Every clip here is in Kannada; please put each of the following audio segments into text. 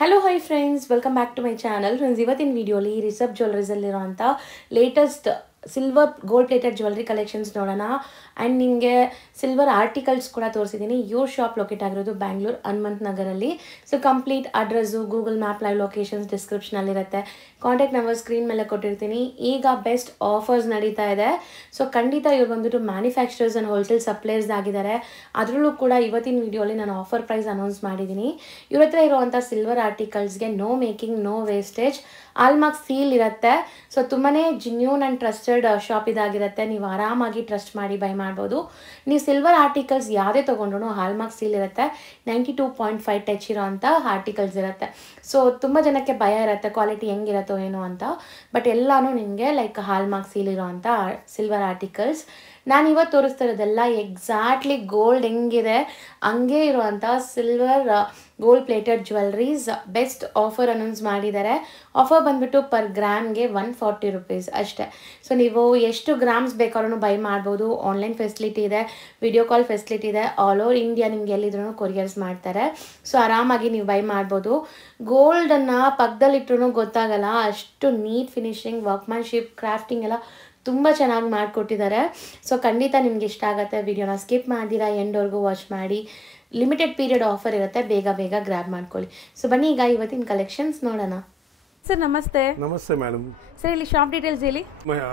Hello, hi friends, welcome back to my channel. Friends, ಇವತ್ತಿನ ವಿಡಿಯೋಲಿ ರಿಸರ್ವ್ ಜ್ಯುವೆಲ್ಲರೀಸ್ ಅಲ್ಲಿರುವಂತ latest silver gold plated jewellery collections ನೋಡೋಣ. ಆ್ಯಂಡ್ ನಿಮಗೆ ಸಿಲ್ವರ್ ಆರ್ಟಿಕಲ್ಸ್ ಕೂಡ ತೋರಿಸಿದ್ದೀನಿ. ಇವ್ರ ಶಾಪ್ ಲೊಕೇಟ್ ಆಗಿರೋದು ಬ್ಯಾಂಗ್ಳೂರ್ ಹನುಮಂತ ನಗರಲ್ಲಿ. So complete address Google map live locations ಡಿಸ್ಕ್ರಿಪ್ಷನಲ್ಲಿರುತ್ತೆ. ಕಾಂಟ್ಯಾಕ್ಟ್ ನಂಬರ್ ಸ್ಕ್ರೀನ್ ಮೇಲೆ ಕೊಟ್ಟಿರ್ತೀನಿ. ಈಗ ಬೆಸ್ಟ್ ಆಫರ್ಸ್ ನಡೀತಾ ಇದೆ. ಸೊ ಖಂಡಿತ ಇವ್ರು ಬಂದ್ಬಿಟ್ಟು ಮ್ಯಾನುಫ್ಯಾಕ್ಚರರ್ಸ್ ಆ್ಯಂಡ್ ಹೋಲ್ಸೇಲ್ ಸಪ್ಲೈಯರ್ಸ್ ಆಗಿದ್ದಾರೆ. ಅದರಲ್ಲೂ ಕೂಡ ಇವತ್ತಿನ ವಿಡಿಯೋಲಿ ನಾನು ಆಫರ್ ಪ್ರೈಸ್ ಅನೌನ್ಸ್ ಮಾಡಿದ್ದೀನಿ. ಇವ್ರ ಹತ್ರ ಇರುವಂಥ ಸಿಲ್ವರ್ ಆರ್ಟಿಕಲ್ಸ್ಗೆ no making, no wastage, hallmark seal ಇರುತ್ತೆ. ಸೊ ತುಂಬಾ ಜಿನ್ಯೂನ್ ಆ್ಯಂಡ್ ಟ್ರಸ್ಟೆಡ್ ಶಾಪ್ ಇದಾಗಿರುತ್ತೆ. ನೀವು ಆರಾಮಾಗಿ ಟ್ರಸ್ಟ್ ಮಾಡಿ ಬೈ ಮಾಡ್ಬೋದು. ನೀವು ಸಿಲ್ವರ್ ಆರ್ಟಿಕಲ್ಸ್ ಯಾವುದೇ ತೊಗೊಂಡ್ರು ಹಾಲ್ಮಾರ್ಕ್ ಸೀಲ್ ಇರುತ್ತೆ. 92.5 ಟಚ್ ಇರೋವಂಥ ಆರ್ಟಿಕಲ್ಸ್ ಇರುತ್ತೆ. ಸೊ ತುಂಬ ಜನಕ್ಕೆ ಭಯ ಇರುತ್ತೆ ಕ್ವಾಲಿಟಿ ಹೆಂಗಿರುತ್ತೋ ಏನೋ ಅಂತ. ಬಟ್ ಎಲ್ಲನೂ ನಿಮಗೆ ಲೈಕ್ ಹಾಲ್ಮಾರ್ಕ್ ಸೀಲ್ ಇರೋವಂಥ ಸಿಲ್ವರ್ ಆರ್ಟಿಕಲ್ಸ್. ನಾನು ಇವತ್ತು ತೋರಿಸ್ತಿರೋದೆಲ್ಲ ಎಕ್ಸಾಕ್ಟ್ಲಿ ಗೋಲ್ಡ್ ಹೆಂಗಿದೆ ಹಂಗೆ ಇರುವಂಥ silver gold plated jewelleries. Best offer announce ಮಾಡಿದ್ದಾರೆ. ಆಫರ್ ಬಂದುಬಿಟ್ಟು ಪರ್ ಗ್ರಾಮ್ಗೆ 140 ರುಪೀಸ್ ಅಷ್ಟೇ. ಸೊ ನೀವು ಎಷ್ಟು ಗ್ರಾಮ್ಸ್ ಬೇಕಾದ್ರೂ ಬೈ ಮಾಡ್ಬೋದು. ಆನ್ಲೈನ್ ಫೆಸಿಲಿಟಿ ಇದೆ, ವಿಡಿಯೋ ಕಾಲ್ ಫೆಸಿಲಿಟಿ ಇದೆ. ಆಲ್ ಓವರ್ ಇಂಡಿಯಾ ನಿಮ್ಗೆ ಎಲ್ಲಿದ್ರೂ ಕೊರಿಯರ್ಸ್ ಮಾಡ್ತಾರೆ. ಸೊ ಆರಾಮಾಗಿ ನೀವು ಬೈ ಮಾಡ್ಬೋದು. ಗೋಲ್ಡನ್ನು ಪಕ್ಕದಲ್ಲಿಟ್ರೂ ಗೊತ್ತಾಗಲ್ಲ, ಅಷ್ಟು ನೀಟ್ ಫಿನಿಶಿಂಗ್, ವರ್ಕ್ಮ್ಯಾನ್ಶಿಪ್, ಕ್ರಾಫ್ಟಿಂಗ್ ಎಲ್ಲ ತುಂಬ ಚೆನ್ನಾಗಿ ಮಾಡಿಕೊಟ್ಟಿದ್ದಾರೆ. ಸೊ ಖಂಡಿತ ನಿಮ್ಗೆ ಇಷ್ಟ ಆಗುತ್ತೆ. ವಿಡಿಯೋನ ಸ್ಕಿಪ್ ಮಾಡ್ದಿರಾ ಎಂಡ್ವರೆಗೂ ವಾಚ್ ಮಾಡಿ. ಲಿಮಿಟೆಡ್ ಪೀರಿಯಡ್ ಆಫರ್ ಇರುತ್ತೆ, ಬೇಗ ಬೇಗ ಗ್ರ್ಯಾಬ್ ಮಾಡ್ಕೊಳ್ಳಿ. ಸೊ ಬನ್ನಿ ಈಗ ಇವತ್ತಿನ ಕಲೆಕ್ಷನ್ಸ್ ನೋಡೋಣ. ಸರ್ ನಮಸ್ತೆ. ನಮಸ್ತೆ ಮೇಡಮ್. ಸರ್ ಇಲ್ಲಿ ಶಾಪ್ ಡೀಟೇಲ್ಸ್ ಹೇಳಿ.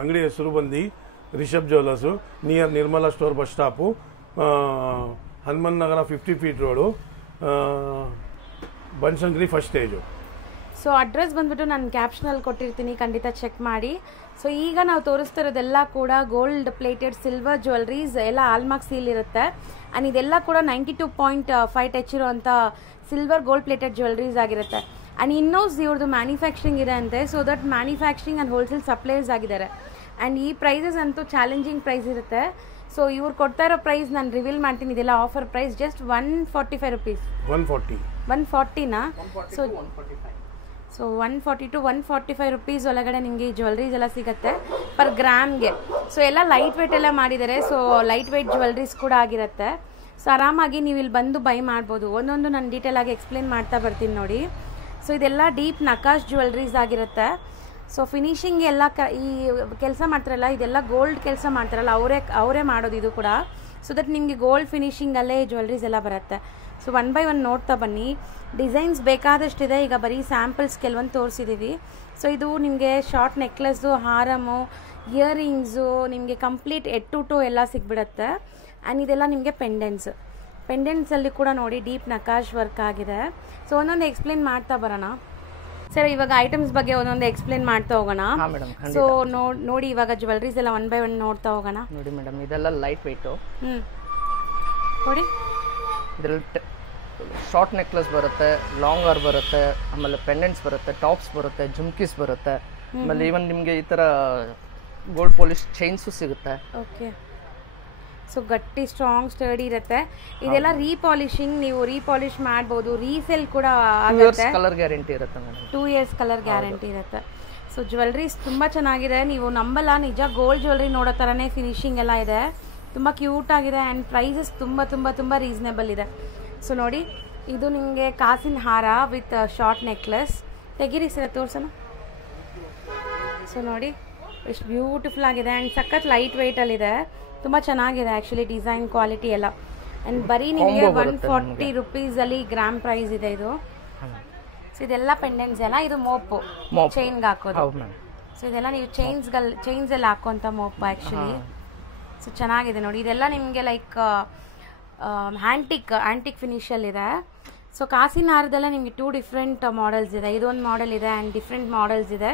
ಅಂಗಡಿ ಹೆಸರು ಬಂದು Rishab jewellers, near Nirmala store bus stop, Hanuman Nagar 50 feet road, Banashankari first stage. So address ಬಂದ್ಬಿಟ್ಟು ನಾನು ಕ್ಯಾಪ್ಷನಲ್ಲಿ ಕೊಟ್ಟಿರ್ತೀನಿ, ಖಂಡಿತ ಚೆಕ್ ಮಾಡಿ. ಸೊ ಈಗ ನಾವು ತೋರಿಸ್ತಿರೋದೆಲ್ಲ ಕೂಡ ಗೋಲ್ಡ್ ಪ್ಲೇಟೆಡ್ ಸಿಲ್ವರ್ ಜ್ಯುವೆಲ್ಲರೀಸ್, ಎಲ್ಲ ಆಲ್ಮಾರ್ಕ್ ಸೀಲ್ ಇರುತ್ತೆ. ಆ್ಯಂಡ್ ಇದೆಲ್ಲ ಕೂಡ 92.5 ಟಚ್ ಇರೋವಂಥ ಸಿಲ್ವರ್ ಗೋಲ್ಡ್ ಪ್ಲೇಟೆಡ್ ಜ್ಯುವೆಲ್ಲರೀಸ್ ಆಗಿರುತ್ತೆ. ಆ್ಯಂಡ್ ಇನ್ನೋಸ್ ಇವ್ರದ್ದು ಮ್ಯಾನುಫ್ಯಾಕ್ಚರಿಂಗ್ ಇದೆ ಅಂತೆ. So that manufacturing and wholesale suppliers ಆಗಿದ್ದಾರೆ. ಆ್ಯಂಡ್ ಈ ಪ್ರೈಸಸ್ ಅಂತೂ ಚಾಲೆಂಜಿಂಗ್ ಪ್ರೈಸ್ ಇರುತ್ತೆ. ಸೊ ಇವ್ರು ಕೊಡ್ತಾ ಇರೋ ಪ್ರೈಸ್ ನಾನು ರಿವೀಲ್ ಮಾಡ್ತೀನಿ. ಇದೆಲ್ಲ ಆಫರ್ ಪ್ರೈಸ್ ಜಸ್ಟ್ 145 ರುಪೀಸ್. 140ನಾ? ಸೊ 140 to 145 ರುಪೀಸ್ ಒಳಗಡೆ ನಿಮಗೆ ಈ ಜ್ಯುವೆಲ್ಲರೀಸ್ ಎಲ್ಲ ಸಿಗುತ್ತೆ ಪರ್ ಗ್ರಾಮ್ಗೆ. ಸೊ ಎಲ್ಲ ಲೈಟ್ ವೆಯ್ಟ್ ಎಲ್ಲ ಮಾಡಿದ್ದಾರೆ. ಸೊ ಲೈಟ್ ವೆಯ್ಟ್ ಜ್ಯುವೆಲ್ಲರೀಸ್ ಕೂಡ ಆಗಿರುತ್ತೆ. ಸೊ ಆರಾಮಾಗಿ ನೀವು ಇಲ್ಲಿ ಬಂದು ಬೈ ಮಾಡ್ಬೋದು. ಒಂದೊಂದು ನಾನು ಡೀಟೇಲ್ ಆಗಿ ಎಕ್ಸ್ಪ್ಲೇನ್ ಮಾಡ್ತಾ ಬರ್ತೀನಿ ನೋಡಿ. ಸೊ ಇದೆಲ್ಲ ಡೀಪ್ ನಕಾಶ್ ಜ್ಯುವೆಲ್ಲರೀಸ್ ಆಗಿರುತ್ತೆ. ಸೊ ಫಿನಿಶಿಂಗ್ ಎಲ್ಲ ಈ ಕೆಲಸ ಮಾಡ್ತಾರಲ್ಲ, ಇದೆಲ್ಲ ಗೋಲ್ಡ್ ಕೆಲಸ ಮಾಡ್ತಾರಲ್ಲ ಅವರೇ ಮಾಡೋದು ಇದು ಕೂಡ. ಸೊ ದಟ್ ನಿಮಗೆ ಗೋಲ್ಡ್ ಫಿನಿಶಿಂಗಲ್ಲೇ ಜ್ಯುವೆಲ್ಲರೀಸ್ ಎಲ್ಲ ಬರುತ್ತೆ. ಸೊ ಒನ್ ಬೈ ಒನ್ ನೋಡ್ತಾ ಬನ್ನಿ. ಡಿಸೈನ್ಸ್ ಬೇಕಾದಷ್ಟಿದೆ. ಈಗ ಬರೀ ಸ್ಯಾಂಪಲ್ಸ್ ಕೆಲವೊಂದು ತೋರಿಸಿದ್ದೀವಿ. ಸೊ ಇದು ನಿಮಗೆ ಶಾರ್ಟ್ ನೆಕ್ಲೆಸ್ಸು, ಹಾರಮು, ಇಯರಿಂಗ್ಸು, ನಿಮಗೆ ಕಂಪ್ಲೀಟ್ ಹೆಡ್ ಟು ಟೋ ಎಲ್ಲ ಸಿಗ್ಬಿಡುತ್ತೆ. ಆ್ಯಂಡ್ ಇದೆಲ್ಲ ನಿಮಗೆ ಪೆಂಡೆಂಟ್ಸಲ್ಲಿ ಕೂಡ ನೋಡಿ ಡೀಪ್ ನಕಾಶ್ ವರ್ಕ್ ಆಗಿದೆ. ಸೊ ಒಂದೊಂದು ಎಕ್ಸ್ಪ್ಲೇನ್ ಮಾಡ್ತಾ ಬರೋಣ. ಸರ್ ಇವಾಗ ಐಟಮ್ಸ್ ಬಗ್ಗೆ ಒಂದೊಂದು ಎಕ್ಸ್ಪ್ಲೇನ್ ಮಾಡ್ತಾ ಹೋಗೋಣ. ಸೊ ನೋಡಿ ಇವಾಗ ಜ್ಯುವೆಲ್ಲರೀಸ್ ಎಲ್ಲ ಒನ್ ಬೈ ಒನ್ ನೋಡ್ತಾ ಹೋಗೋಣ. ನೋಡಿ ಮೇಡಮ್, ಇದೆಲ್ಲ ಲೈಟ್ ವೆಯ್ಟು. ನೋಡಿ ಇದರಲ್ಲಿ ಶಾರ್ಟ್ ನೆಕ್ಲೆಸ್ ಬರುತ್ತೆ, ಲಾಂಗ್ ಆರ್ ಬರುತ್ತೆ, ಆಮೇಲೆ ಪೆಂಡೆಂಟ್ಸ್ ಬರುತ್ತೆ, ಟಾಪ್ಸ್ ಬರುತ್ತೆ, ಜುಮ್ಕೀಸ್ ಬರುತ್ತೆ, ಆಮೇಲೆ ಈವನ್ ನಿಮಗೆ ಈ ಥರ ಗೋಲ್ಡ್ ಪಾಲಿಶ್ ಚೈನ್ಸು ಸಿಗುತ್ತೆ. ಓಕೆ. ಸೊ ಗಟ್ಟಿ ಸ್ಟ್ರಾಂಗ್ ಸ್ಟರ್ಡಿ ಇರುತ್ತೆ. ಇದೆಲ್ಲ ರೀಪಾಲಿಶಿಂಗ್, ನೀವು ರೀಪಾಲಿಶ್ ಮಾಡ್ಬೋದು. ರೀಸೇಲ್ ಕೂಡ ಆಗುತ್ತೆ. ಕಲರ್ ಗ್ಯಾರಂಟಿ ಇರುತ್ತೆ ಮೇಡಮ್. 2 years ಕಲರ್ ಗ್ಯಾರಂಟಿ ಇರುತ್ತೆ. ಸೊ ಜ್ಯುವೆಲ್ಲರೀಸ್ ತುಂಬ ಚೆನ್ನಾಗಿದೆ. ನೀವು ನಂಬಲ್ಲ, ನಿಜ ಗೋಲ್ಡ್ ಜ್ಯುವೆಲ್ಲರಿ ನೋಡೋ ಥರನೇ ಫಿನಿಶಿಂಗ್ ಎಲ್ಲ ಇದೆ. ತುಂಬ ಕ್ಯೂಟ್ ಆಗಿದೆ. ಆ್ಯಂಡ್ ಪ್ರೈಸಸ್ ತುಂಬ ತುಂಬ ತುಂಬ ರೀಸನೇಬಲ್ ಇದೆ. ಸೊ ನೋಡಿ, ಇದು ನಿಮಗೆ ಕಾಸಿನ ಹಾರ ವಿತ್ ಶಾರ್ಟ್ ನೆಕ್ಲೆಸ್. ತೆಗೀರಿ ಸರ್, ತೋರ್ಸೋಣ. ಸೊ ನೋಡಿ ಎಷ್ಟು ಬ್ಯೂಟಿಫುಲ್ ಆಗಿದೆ. ಆ್ಯಂಡ್ ಸಖತ್ ಲೈಟ್ ವೆಯ್ಟಲ್ಲಿದೆ. ತುಂಬ ಚೆನ್ನಾಗಿದೆ ಆ್ಯಕ್ಚುಲಿ ಡಿಸೈನ್ ಕ್ವಾಲಿಟಿ ಎಲ್ಲ. ಆ್ಯಂಡ್ ಬರೀ ನಿಮಗೆ 140 ರುಪೀಸಲ್ಲಿ ಗ್ರಾಮ್ ಪ್ರೈಸ್ ಇದೆ ಇದು. ಸೊ ಇದೆಲ್ಲ ಪೆಂಡೆಂಟ್ಸ್ ಎಲ್ಲ, ಇದು ಮೋಪು ಚೈನ್ಗೆ ಹಾಕೋದು. ಸೊ ಇದೆಲ್ಲ ನೀವು ಚೈನ್ಸಲ್ಲಿ ಹಾಕೋಂಥ ಮೋಪು ಆ್ಯಕ್ಚುಲಿ. ಸೊ ಚೆನ್ನಾಗಿದೆ ನೋಡಿ. ಇದೆಲ್ಲ ನಿಮಗೆ ಲೈಕ್ ಆ್ಯಂಟಿಕ್ ಫಿನಿಷಲ್ಲಿದೆ. ಸೊ ಕಾಸಿನ ಹಾರದಲ್ಲೇ ನಿಮಗೆ 2 ಡಿಫ್ರೆಂಟ್ ಮಾಡೆಲ್ಸ್ ಇದೆ. ಇದೊಂದು ಮಾಡೆಲ್ ಇದೆ ಆ್ಯಂಡ್ ಡಿಫ್ರೆಂಟ್ ಮಾಡೆಲ್ಸ್ ಇದೆ.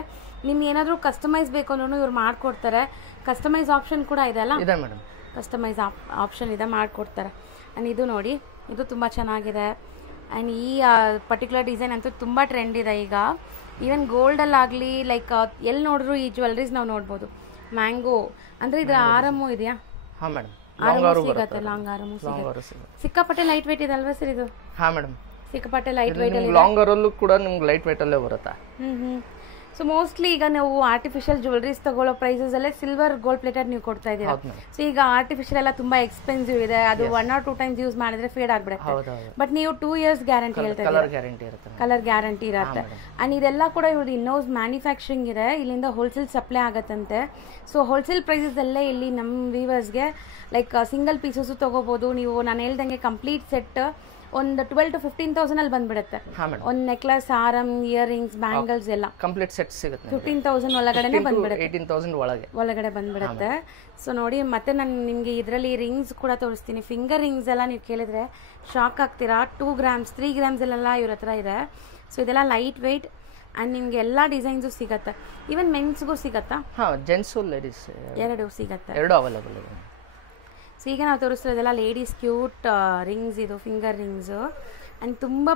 ನಿಮ್ಗೆ ಏನಾದರೂ ಕಸ್ಟಮೈಸ್ ಬೇಕು ಅಂದ್ರೂ ಇವ್ರು ಮಾಡಿಕೊಡ್ತಾರೆ. ಕಸ್ಟಮೈಸ್ ಆಪ್ಷನ್ ಕೂಡ ಇದೆ ಅಲ್ಲ? ಇದೆ ಮೇಡಮ್. ಕಸ್ಟಮೈಸ್ ಆಪ್ಷನ್ ಇದೆ, ಮಾಡಿಕೊಡ್ತಾರೆ. ಆ್ಯಂಡ್ ಇದು ನೋಡಿ, ಇದು ತುಂಬ ಚೆನ್ನಾಗಿದೆ. ಆ್ಯಂಡ್ ಈ ಪರ್ಟಿಕ್ಯುಲರ್ ಡಿಸೈನ್ ಅಂತೂ ತುಂಬ ಟ್ರೆಂಡ್ ಇದೆ ಈಗ. ಈವನ್ ಗೋಲ್ಡಲ್ಲಾಗಲಿ ಲೈಕ್ ಎಲ್ಲಿ ನೋಡಿದ್ರು ಈ ಜ್ಯುವೆಲ್ಲರೀಸ್ ನಾವು ನೋಡ್ಬೋದು. ಮ್ಯಾಂಗೋ ಅಂದರೆ ಇದರ ಆರಮು ಇದೆಯಾ? ಹಾಂ ಮೇಡಮ್, ಆರಮು ಸಿಗುತ್ತೆ. ಲಾಂಗ್ ಆರಮು ಸಿಗುತ್ತೆ. ಸಿಕ್ಕಾಪಟ್ಟೆ ಲೈಟ್ ವೆಯ್ಟ್ ಇದೆ ಅಲ್ವಾ ಸರ್ ಇದು? ಹಾಂ ಮೇಡಮ್, ಸಿಕ್ಕಾಪಟ್ಟೆ ಲೈಟ್ ವೆಯ್ಟ್ ಅಲ್ಲಿ. ಲಾಂಗ್ ಆರಲ್ಲೂ ಕೂಡ ನಿಮ್ಗೆ ಲೈಟ್ ವೆಯ್ಟ್ ಅಲ್ಲೇ ಬರುತ್ತೆ. ಸೊ ಮೋಸ್ಟ್ಲಿ ಈಗ ನಾವು ಆರ್ಟಿಫಿಷಿಯಲ್ ಜ್ಯುವೆಲ್ರೀಸ್ ತಗೊಳ್ಳೋ ಪ್ರೈಸಸ್ ಅಲ್ಲೇ ಸಿಲ್ವರ್ ಗೋಲ್ಡ್ ಪ್ಲೇಟೆಡ್ ನೀವು ಕೊಡ್ತಾ ಇದ್ದೀರಾ. ಸೊ ಈಗ ಆರ್ಟಿಫಿಷಿಯಲ್ ಎಲ್ಲ ತುಂಬಾ ಎಕ್ಸ್ಪೆನ್ಸಿವ್ ಇದೆ, ಅದು 1 or 2 times ಯೂಸ್ ಮಾಡಿದ್ರೆ ಫೇಡ್ ಆಗ್ಬಿಡುತ್ತೆ. ಬಟ್ ನೀವು 2 years ಗ್ಯಾರಂಟಿ ಹೇಳ್ತಾ ಇದ್ದೀರಾ, ಕಲರ್ ಗ್ಯಾರಂಟಿ ಇರುತ್ತೆ. ಅಂಡ್ ಇದೆಲ್ಲ ಕೂಡ ಇವ್ರದ್ದು ಇನ್ನೋಸ್ ಮ್ಯಾನುಫ್ಯಾಕ್ಚರಿಂಗ್ ಇದೆ, ಇಲ್ಲಿಂದ ಹೋಲ್ಸೇಲ್ ಸಪ್ಲೈ ಆಗತ್ತಂತೆ. ಸೊ ಹೋಲ್ಸೇಲ್ ಪ್ರೈಸಸ್ ಅಲ್ಲೇ ಇಲ್ಲಿ ನಮ್ಮ ವ್ಯೂವರ್ಸ್ಗೆ ಲೈಕ್ ಸಿಂಗಲ್ ಪೀಸಸ್ ತಗೋಬಹುದು ನೀವು. ನಾನು ಹೇಳ್ದಂಗೆ ಕಂಪ್ಲೀಟ್ ಸೆಟ್ ಒಂದು 12,000 to 15,000 ಅಲ್ಲಿ ಬಂದ್ಬಿಡುತ್ತೆ. ಒಂದು ನೆಕ್ಲೆಸ್, ಹಾರಂ, ಇಯರಿಂಗ್ಸ್, ಬ್ಯಾಂಗಲ್ಸ್ ಎಲ್ಲ ಕಂಪ್ಲೀಟ್ ಸೆಟ್ ಸಿಗುತ್ತೆ. 15,000 ಒಳಗಡೆನೆ ಬಂದ್ಬಿಡುತ್ತೆ, 18,000 ಒಳಗಡೆ ಬಂದ್ಬಿಡುತ್ತೆ. ಸೊ ನೋಡಿ, ಮತ್ತೆ ನಾನು ನಿಮಗೆ ಇದರಲ್ಲಿ ರಿಂಗ್ಸ್ ಕೂಡ ತೋರಿಸ್ತೀನಿ. ಫಿಂಗರ್ ರಿಂಗ್ಸ್ ಎಲ್ಲ ನೀವು ಕೇಳಿದ್ರೆ ಶಾಕ್ ಆಗ್ತೀರಾ. 2 grams 3 grams ಎಲ್ಲ ಇವ್ರ ಹತ್ರ ಇದೆ. ಸೊ ಇದೆಲ್ಲ ಲೈಟ್ ವೆಯ್ಟ್ ಆ್ಯಂಡ್ ನಿಮಗೆ ಎಲ್ಲ ಡಿಸೈನ್ಸು ಸಿಗುತ್ತೆ. ಈವನ್ ಮೆನ್ಸ್ಗೂ ಸಿಗತ್ತಾ? ಜೆಂಟ್ಸು ಲೇಡೀಸ್ ಎರಡು ಸಿಗತ್ತೆ, ಎರಡು ಅವೈಲೇಬಲ್ ಇದೆ. ಸೊ ಈಗ ನಾವು ತೋರಿಸ್ತಿರೋದೆಲ್ಲ ಲೇಡೀಸ್ ಕ್ಯೂಟ್ ರಿಂಗ್ಸ್, ಇದು ಫಿಂಗರ್ ರಿಂಗ್ಸು ಆ್ಯಂಡ್ ತುಂಬ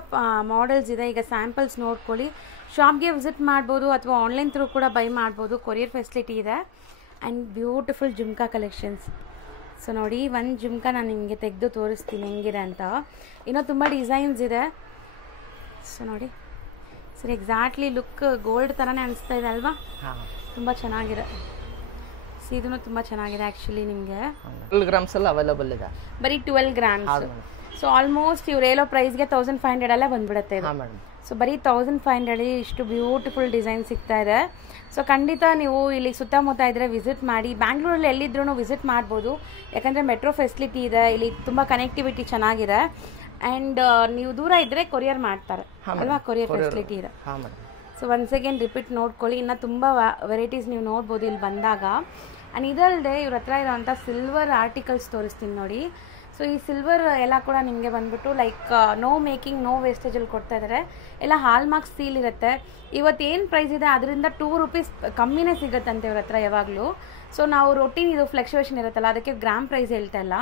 ಮಾಡೆಲ್ಸ್ ಇದೆ. ಈಗ ಸ್ಯಾಂಪಲ್ಸ್ ನೋಡ್ಕೊಳ್ಳಿ. ಶಾಪ್ಗೆ ವಿಸಿಟ್ ಮಾಡ್ಬೋದು ಅಥವಾ ಆನ್ಲೈನ್ ಥ್ರೂ ಕೂಡ ಬೈ ಮಾಡ್ಬೋದು, ಕೊರಿಯರ್ ಫೆಸಿಲಿಟಿ ಇದೆ. And beautiful jhumka collections. So ನೋಡಿ, ಒಂದು ಜುಮ್ಕಾ ನಾನು ನಿಮಗೆ ತೆಗೆದು ತೋರಿಸ್ತೀನಿ ಹೆಂಗಿದೆ ಅಂತ. ಇನ್ನೂ ತುಂಬ ಡಿಸೈನ್ಸ್ ಇದೆ. ಸೊ ನೋಡಿ ಸರ್, ಎಕ್ಸಾಕ್ಟ್ಲಿ ಲುಕ್ ಗೋಲ್ಡ್ ಥರನೇ ಅನಿಸ್ತಾ ಇದೆ ಅಲ್ವಾ? ತುಂಬ ಚೆನ್ನಾಗಿದೆ. ಇದನ್ನು ತುಂಬ ಚೆನ್ನಾಗಿದೆ ಆ್ಯಕ್ಚುಲಿ. ನಿಮಗೆ 12 grams ಎಲ್ಲ ಅವೈಲೇಬಲ್ ಇದೆ, ಬರೀ 12 grams. ಸೊ ಆಲ್ಮೋಸ್ಟ್ ಇವ್ರು ಹೇಳೋ ಪ್ರೈಸ್ಗೆ 1,500 ಅಲ್ಲೇ ಬಂದ್ಬಿಡುತ್ತೆ ಇದು. ಸೊ ಬರೀ 1,500 ಇಷ್ಟು ಬ್ಯೂಟಿಫುಲ್ ಡಿಸೈನ್ ಸಿಗ್ತಾ ಇದೆ. ಸೊ ಖಂಡಿತ ನೀವು ಇಲ್ಲಿ ಸುತ್ತಮುತ್ತ ಇದ್ರೆ ವಿಸಿಟ್ ಮಾಡಿ. ಬ್ಯಾಂಗ್ಳೂರಲ್ಲಿ ಎಲ್ಲಿದ್ರೂ ವಿಸಿಟ್ ಮಾಡ್ಬೋದು, ಯಾಕಂದರೆ ಮೆಟ್ರೋ ಫೆಸಿಲಿಟಿ ಇದೆ, ಇಲ್ಲಿ ತುಂಬ ಕನೆಕ್ಟಿವಿಟಿ ಚೆನ್ನಾಗಿದೆ. ಆ್ಯಂಡ್ ನೀವು ದೂರ ಇದ್ದರೆ ಕೊರಿಯರ್ ಮಾಡ್ತಾರೆ ಅಲ್ವಾ, ಕೊರಿಯರ್ ಫೆಸಿಲಿಟಿ ಇದೆ. ಸೊ ಒನ್ಸ್ ಅಗೇನ್ ರಿಪೀಟ್ ನೋಡ್ಕೊಳ್ಳಿ, ಇನ್ನು ತುಂಬ ವೆರೈಟೀಸ್ ನೀವು ನೋಡ್ಬೋದು ಇಲ್ಲಿ ಬಂದಾಗ. ಆ್ಯಂಡ್ ಇದಲ್ಲದೆ ಇವ್ರ ಹತ್ರ ಇರೋವಂಥ ಸಿಲ್ವರ್ ಆರ್ಟಿಕಲ್ಸ್ ತೋರಿಸ್ತೀನಿ ನೋಡಿ. ಸೊ ಈ ಸಿಲ್ವರ್ ಎಲ್ಲ ಕೂಡ ನಿಮಗೆ ಬಂದ್ಬಿಟ್ಟು ಲೈಕ್ ನೋ ಮೇಕಿಂಗ್ ನೋ ವೇಸ್ಟೇಜಲ್ಲಿ ಕೊಡ್ತಾ ಇದ್ದಾರೆ. ಎಲ್ಲ ಹಾಲ್ಮಾರ್ಕ್ ಸೀಲ್ ಇರುತ್ತೆ. ಇವತ್ತೇನು ಪ್ರೈಸ್ ಇದೆ ಅದರಿಂದ 2 rupees ಕಮ್ಮಿನೇ ಸಿಗುತ್ತಂತೆ ಇವ್ರ ಹತ್ರ ಯಾವಾಗಲೂ. ಸೊ ನಾವು ರೊಟೀನ್ ಇದು ಫ್ಲಕ್ಚುವೇಷನ್ ಇರುತ್ತಲ್ಲ, ಅದಕ್ಕೆ ಗ್ರಾಮ್ ಪ್ರೈಸ್ ಹೇಳ್ತಾ ಇಲ್ಲ.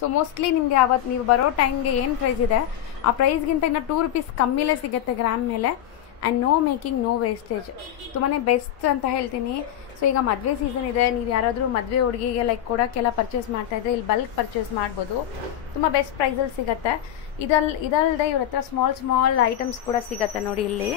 ಸೊ ಮೋಸ್ಟ್ಲಿ ನಿಮಗೆ ಅವತ್ತು ನೀವು ಬರೋ ಟೈಮ್ಗೆ ಏನು ಪ್ರೈಸ್ ಇದೆ ಆ ಪ್ರೈಸ್ಗಿಂತ ಇನ್ನು 2 rupees ಕಮ್ಮಿಲೇ ಸಿಗುತ್ತೆ ಗ್ರಾಮ್ ಮೇಲೆ. And no making no wastage, ತುಂಬಾ ಬೆಸ್ಟ್ ಅಂತ ಹೇಳ್ತೀನಿ. ಸೊ ಈಗ ಮದುವೆ ಸೀಸನ್ ಇದೆ, ನೀವು ಯಾರಾದರೂ ಮದುವೆ ಹುಡುಗಿಗೆ ಲೈಕ್ ಕೊಡೋಕ್ಕೆಲ್ಲ ಪರ್ಚೇಸ್ ಮಾಡ್ತಾಯಿದ್ರೆ ಇಲ್ಲಿ ಬಲ್ಕ್ ಪರ್ಚೇಸ್ ಮಾಡ್ಬೋದು, ತುಂಬ ಬೆಸ್ಟ್ ಪ್ರೈಸಲ್ಲಿ ಸಿಗುತ್ತೆ. ಇದಲ್ಲದೆ ಇವ್ರ ಹತ್ರ ಸ್ಮಾಲ್ ಐಟಮ್ಸ್ ಕೂಡ ಸಿಗುತ್ತೆ ನೋಡಿ ಇಲ್ಲಿ.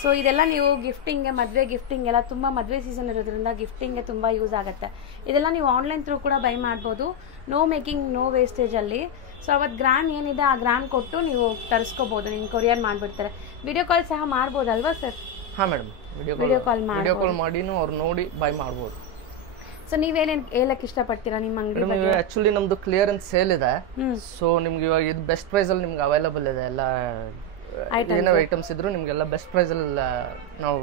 ಸೊ ಇದೆಲ್ಲ ನೀವು ಗಿಫ್ಟಿಂಗ್ಗೆ, ಮದುವೆ ಗಿಫ್ಟಿಂಗೆಲ್ಲ ತುಂಬ ಮದುವೆ ಸೀಸನ್ ಇರೋದ್ರಿಂದ ಗಿಫ್ಟಿಂಗ್ಗೆ ತುಂಬ ಯೂಸ್ ಆಗುತ್ತೆ. ಇದೆಲ್ಲ ನೀವು ಆನ್ಲೈನ್ ಥ್ರೂ ಕೂಡ ಬೈ ಮಾಡ್ಬೋದು, ನೋ ಮೇಕಿಂಗ್ ನೋ ವೇಸ್ಟೇಜಲ್ಲಿ. ಸೊ ಅವತ್ತು ಗ್ರಾಮ್ ಏನಿದೆ ಆ ಗ್ರಾಮ್ ಕೊಟ್ಟು ನೀವು ತರಿಸ್ಕೋಬೋದು, ನಿಮ್ಗೆ ಕೊರಿಯರ್ ಮಾಡಿಬಿಡ್ತಾರೆ. ವಿಡಿಯೋ ಕಾಲ್ ಸಹ ಮಾಡ್ಬೋದಲ್ವಾ ಸರ್? ಹಾಂ ಮೇಡಮ್, ವಿಡಿಯೋ ಕಾಲ್ ಮಾಡಿನೂ ಅವ್ರು ನೋಡಿ ಬೈ ಮಾಡ್ಬೋದು. ಸೊ ನೀವೇನೇನು ಹೇಳಕ್ಕೆ ಇಷ್ಟಪಡ್ತೀರಾ ನಿಮ್ಮ ಅಂಗಡಿ ಬಗ್ಗೆ? ಆಕ್ಚುಲಿ ನಮ್ದು ಕ್ಲಿಯರೆನ್ಸ್ ಸೇಲ್ ಇದೆ. ಸೊ ನಿಮ್ಗೆ ಇವಾಗ ಇದು ಬೆಸ್ಟ್ ಪ್ರೈಸ್ ಅಲ್ಲಿ ನಿಮ್ಗೆ ಅವೈಲೇಬಲ್ ಇದೆ. ಎಲ್ಲ ಏನೋ ಐಟಮ್ಸ್ ಇದ್ರು ನಿಮ್ಗೆಲ್ಲ ಬೆಸ್ಟ್ ಪ್ರೈಸ್ ಅಲ್ಲಿ ನಾವು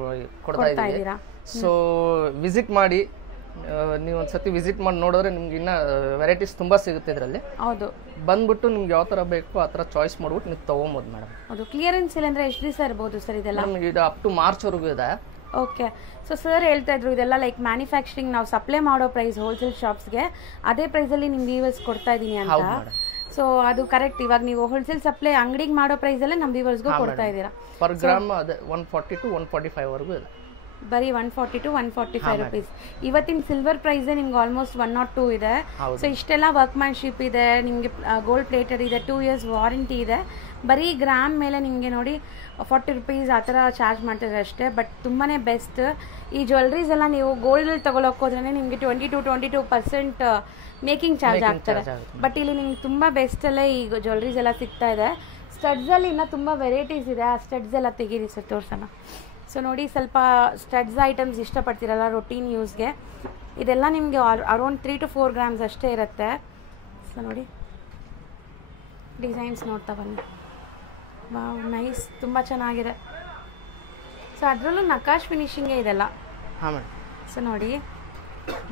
ಕೊಡ್ತಾ ಇದ್ದೀವಿ. ಸೊ ವಿಸಿಟ್ ಮಾಡಿ, ನೀವು ಒಂದ್ಸತಿ ವಿಸಿಟ್ ಮಾಡಿ ನೋಡಿದ್ರೆ ನಿಮ್ಗೆ ಇನ್ನ ವೆರೈಟೀಸ್ ತುಂಬಾ ಸಿಗುತ್ತೆ ಇದರಲ್ಲಿ. ಹೌದು, ಬಂದ್ಬಿಟ್ಟು ನಿಮ್ಗೆ ಯಾವ ತರ ಬೇಕು ಆ ತರ ಚಾಯ್ಸ್ ಮಾಡ್ಬಿಟ್ಟು ನೀವು ತಗೊಬೋದು ಮೇಡಮ್. ಹೌದು. ಕ್ಲಿಯರೆನ್ಸ್ ಸೇಲ್ ಅಂದ್ರೆ ಎಷ್ಟು ದಿವಸ ಇರ್ಬೋದು ಸರ್ ಇದೆಲ್ಲ? ನಮ್ಗೆ ಇದು ಅಪ್ ಟು ಮಾರ್ಚ್ ವರೆಗೂ ಇದೆ. ಓಕೆ. ಸೊ ಸರ್ ಹೇಳ್ತಾ ಇದ್ರು ಇದೆಲ್ಲ ಲೈಕ್ ಮ್ಯಾನುಫ್ಯಾಕ್ಚರಿಂಗ್ ನಾವು ಸಪ್ಲೈ ಮಾಡೋ ಪ್ರೈಸ್ ಹೋಲ್ಸೇಲ್ ಶಾಪ್ಸ್ಗೆ ಅದೇ ಪ್ರೈಸಲ್ಲಿ ನಿಮ್ಗೆ ವ್ಯೂವರ್ಸ್ ಕೊಡ್ತಾ ಇದ್ದೀನಿ ಅಂತ. ಸೊ ಅದು ಕರೆಕ್ಟ್. ಇವಾಗ ನೀವು ಹೋಲ್ಸೇಲ್ ಸಪ್ಲೈ ಅಂಗಡಿಗೆ ಮಾಡೋ ಪ್ರೈಸಲ್ಲೇ ನಮ್ಮ ವ್ಯೂವರ್ಸ್ಗೂ ಕೊಡ್ತಾ ಇದ್ದೀರಾ. ಪರ್ ಗ್ರಾಮ್ ಅದೇ 140 to 145 ವರೆಗೂ ಇದೆ. ಬರೀ 140 to 145 rupees. ಇವತ್ತಿನ ಸಿಲ್ವರ್ ಪ್ರೈಸೇ ನಿಮ್ಗೆ ಆಲ್ಮೋಸ್ಟ್ 1 or 2 ಇದೆ. ಸೊ ಇಷ್ಟೆಲ್ಲ ವರ್ಕ್ಮ್ಯಾನ್ಶಿಪ್ ಇದೆ, ನಿಮಗೆ ಗೋಲ್ಡ್ ಪ್ಲೇಟೆಡ್ ಇದೆ, 2 years ವಾರಂಟಿ ಇದೆ. ಬರೀ ಗ್ರಾಮ್ ಮೇಲೆ ನಿಮಗೆ ನೋಡಿ 40 rupees ಆ ಥರ ಚಾರ್ಜ್ ಮಾಡ್ತಿದ್ದಾರೆ ಅಷ್ಟೇ. ಬಟ್ ತುಂಬಾ ಬೆಸ್ಟ್. ಈ ಜ್ಯುವೆಲ್ರೀಸ್ ಎಲ್ಲ ನೀವು ಗೋಲ್ಡಲ್ಲಿ ತೊಗೊಳಕ್ಕೆ ಹೋದ್ರೆ ನಿಮಗೆ 20 to 22% ಮೇಕಿಂಗ್ ಚಾರ್ಜ್ ಆಗ್ತಾರೆ. ಬಟ್ ಇಲ್ಲಿ ನಿಮ್ಗೆ ತುಂಬ ಬೆಸ್ಟಲ್ಲೇ ಈ ಜ್ಯುವೆಲ್ರೀಸ್ ಎಲ್ಲ ಸಿಗ್ತಾ ಇದೆ. ಸ್ಟಡ್ಸಲ್ಲಿ ಇನ್ನೂ ತುಂಬ ವೆರೈಟೀಸ್ ಇದೆ, ಆ ಸ್ಟಡ್ಸ್ ಎಲ್ಲ ತೆಗೀರಿ ಸರ್ ತೋರ್ಸೋಣ. ಸೊ ನೋಡಿ, ಸ್ವಲ್ಪ ಸ್ಟಡ್ಸ್ ಐಟಮ್ಸ್ ಇಷ್ಟಪಡ್ತೀರಲ್ಲ ರೊಟೀನ್ ಯೂಸ್ಗೆ, ಇದೆಲ್ಲ ನಿಮಗೆ ಅರೌಂಡ್ 3 to 4 grams ಅಷ್ಟೇ ಇರುತ್ತೆ. ಸೊ ನೋಡಿ ಡಿಸೈನ್ಸ್ ನೋಡ್ತಾ ಬನ್ನಿ. ವಾವ್, ನೈಸ್, ತುಂಬ ಚೆನ್ನಾಗಿದೆ. ಸೊ ಅದರಲ್ಲೂ ನಕಾಶ್ ಫಿನಿಶಿಂಗೇ ಇದೆಲ್ಲ. ಹಾಂ ಮೇಡಮ್. ಸೊ ನೋಡಿ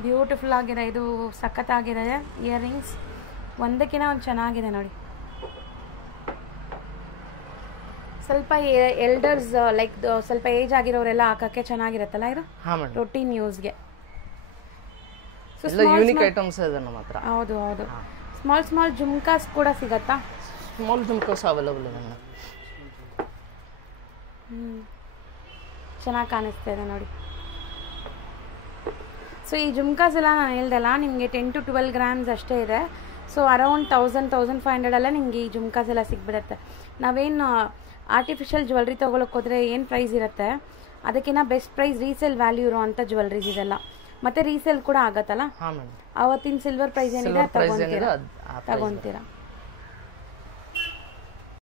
ಬ್ಯೂಟಿಫುಲ್ ಆಗಿದೆ, ಇದು ಸಖತ್ತಾಗಿದೆ. ಇಯರಿಂಗ್ಸ್ ಒಂದಕ್ಕಿಂತ ಒಂದು ಚೆನ್ನಾಗಿದೆ ನೋಡಿ. ಸ್ವಲ್ಪ ಎಲ್ಡರ್ಸ್ ಲೈಕ್ ಸ್ವಲ್ಪ ಏಜ್ ಆಗಿರೋರೆಲ್ಲ ಹಾಕಕ್ಕೆ ಚೆನ್ನಾಗಿರುತ್ತಲ್ಲ ಇದು ರೊಟೀನ್ ಯೂಸ್ಗೆ. ಯೂನಿಕ್ ಐಟಮ್ಸ್ ಇದೆ ನಮ್ಮ ಹತ್ರ. ಹೌದು ಹೌದು. ಸ್ಮಾಲ್ ಜುಮ್ಕಾಸ್ ಕೂಡ ಸಿಗತ್ತಾ? ಸ್ಮಾಲ್ ಜುಮ್ಕಾಸ್ ಅವೈಲೇಬಲ್ ಇದೆ ಮೇಡಮ್. ಚೆನ್ನಾಗಿ ಕಾಣಿಸ್ತಾ ಇದೆ ನೋಡಿ. ಸೊ ಈ ಜುಮ್ಕಾಸ್ ಎಲ್ಲ ನಾನು ಹೇಳ್ದಲ್ಲ ನಿಮಗೆ 10 to 12 grams ಅಷ್ಟೇ ಇದೆ. ಸೊ ಅರೌಂಡ್ 1,000-1,500 ಅಲ್ಲೇ ನಿಮಗೆ ಈ ಜುಮ್ಕಾಸ್ ಎಲ್ಲ ಸಿಗ್ಬಿಡುತ್ತೆ. ನಾವೇನು ಆರ್ಟಿಫಿಷಿಯಲ್ ಜ್ಯುವೆಲ್ರಿ ತೊಗೊಳಕ್ಕೆ ಹೋದರೆ ಏನು ಪ್ರೈಸ್ ಇರುತ್ತೆ ಅದಕ್ಕಿಂತ ಬೆಸ್ಟ್ ಪ್ರೈಸ್ ರೀಸೇಲ್ ವ್ಯಾಲ್ಯೂ ಇರುವಂಥ ಜ್ಯುವೆಲ್ರೀಸ್ ಇದೆಲ್ಲ. ಮತ್ತೆ ರೀಸೇಲ್ ಕೂಡ ಆಗತ್ತಲ್ಲ, ಹಾಂ ಮ್ಯಾಮ್. ಅವತ್ತಿನ ಸಿಲ್ವರ್ ಪ್ರೈಸ್ ಏನಿದೆ ಪ್ರೈಸ್ ಏನಿದೆ ತಗೊಂತೀರಾ?